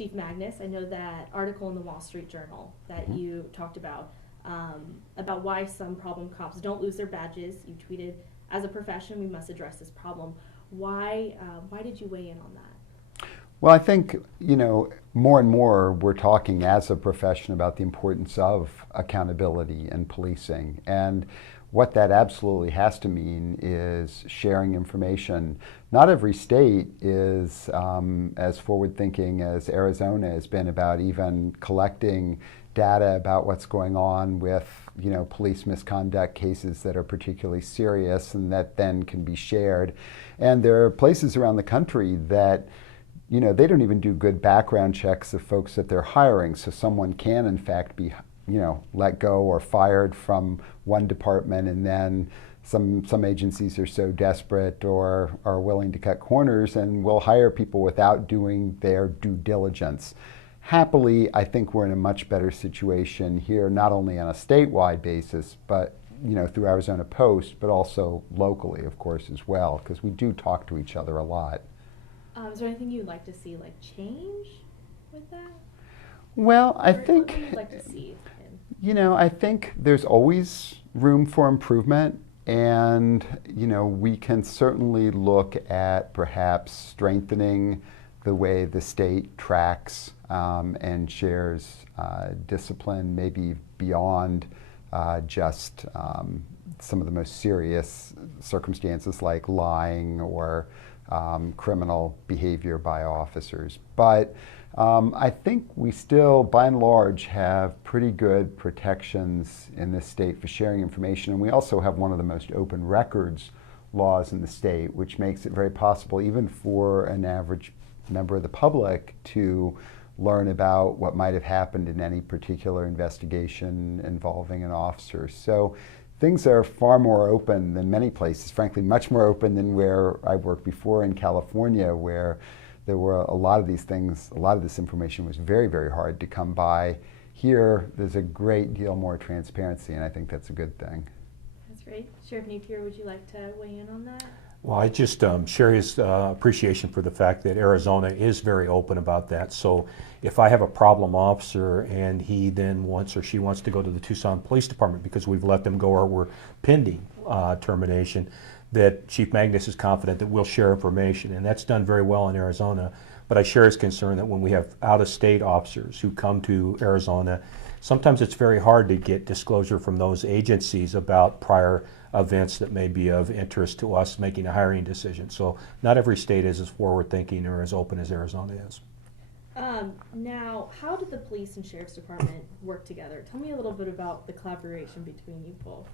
Chief Magnus, I know that article in the Wall Street Journal that you talked about why some problem cops don't lose their badges. You tweeted, "As a profession, we must address this problem." Why did you weigh in on that? Well, I think, more and more we're talking as a profession about the importance of accountability and policing. And what that absolutely has to mean is sharing information. Not every state is as forward-thinking as Arizona has been about even collecting data about what's going on with police misconduct cases that are particularly serious and that then can be shared. And there are places around the country that they don't even do good background checks of folks that they're hiring, so someone can in fact be let go or fired from one department, and then some agencies are so desperate or are willing to cut corners and will hire people without doing their due diligence. Happily, I think we're in a much better situation here, not only on a statewide basis, but through Arizona Post, but also locally, of course, as well, because we do talk to each other a lot. Is there anything you'd like to see change with that? Well, I think what would you like to see? I think there's always room for improvement, and we can certainly look at perhaps strengthening the way the state tracks and shares discipline, maybe beyond just some of the most serious circumstances like lying or criminal behavior by officers. But I think we still, by and large, have pretty good protections in this state for sharing information. And we also have one of the most open records laws in the state, which makes it very possible even for an average member of the public to learn about what might have happened in any particular investigation involving an officer. So things are far more open than many places, frankly, much more open than where I worked before in California, where there were a lot of these things, a lot of this information was very, very hard to come by. Here, there's a great deal more transparency, and I think that's a good thing. That's great. Sheriff Napier, would you like to weigh in on that? Well, I just share his appreciation for the fact that Arizona is very open about that. So if I have a problem officer and he then wants or she wants to go to the Tucson Police Department because we've let them go or we're pending termination, that Chief Magnus is confident that we'll share information, and that's done very well in Arizona. But I share his concern that when we have out-of-state officers who come to Arizona, sometimes it's very hard to get disclosure from those agencies about prior events that may be of interest to us making a hiring decision. So not every state is as forward-thinking or as open as Arizona is. Now, how did the police and sheriff's department work together? Tell me a little bit about the collaboration between you both.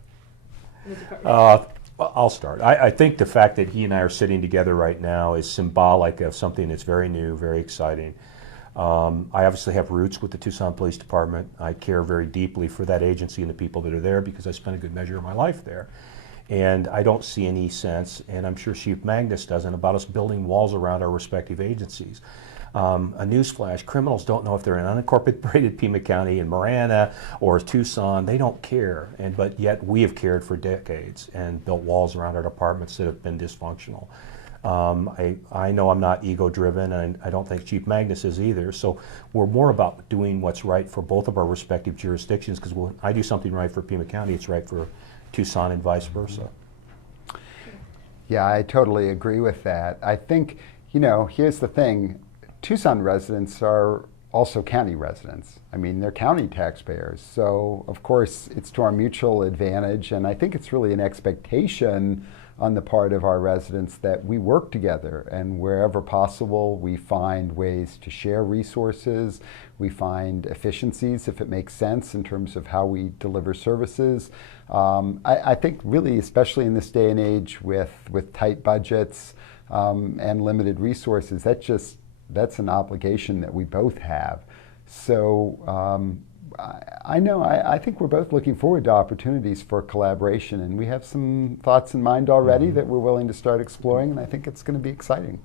I'll start. I think the fact that he and I are sitting together right now is symbolic of something that's very new, very exciting. I obviously have roots with the Tucson Police Department. I care very deeply for that agency and the people that are there because I spent a good measure of my life there. And I don't see any sense, and I'm sure Chief Magnus doesn't, about us building walls around our respective agencies. A newsflash, criminals don't know if they're in unincorporated Pima County in Marana or Tucson. They don't care, but yet we have cared for decades and built walls around our departments that have been dysfunctional. I know I'm not ego-driven, and I don't think Chief Magnus is either. So we're more about doing what's right for both of our respective jurisdictions, because when I do something right for Pima County, it's right for Tucson and vice versa. Yeah, I totally agree with that. I think, here's the thing. Tucson residents are also county residents. I mean, they're county taxpayers. So, of course, it's to our mutual advantage, and I think it's really an expectation on the part of our residents that we work together, and wherever possible we find ways to share resources, we find efficiencies if it makes sense in terms of how we deliver services. I think really, especially in this day and age with tight budgets and limited resources, that's an obligation that we both have. So I think we're both looking forward to opportunities for collaboration, and we have some thoughts in mind already that we're willing to start exploring, and I think it's going to be exciting.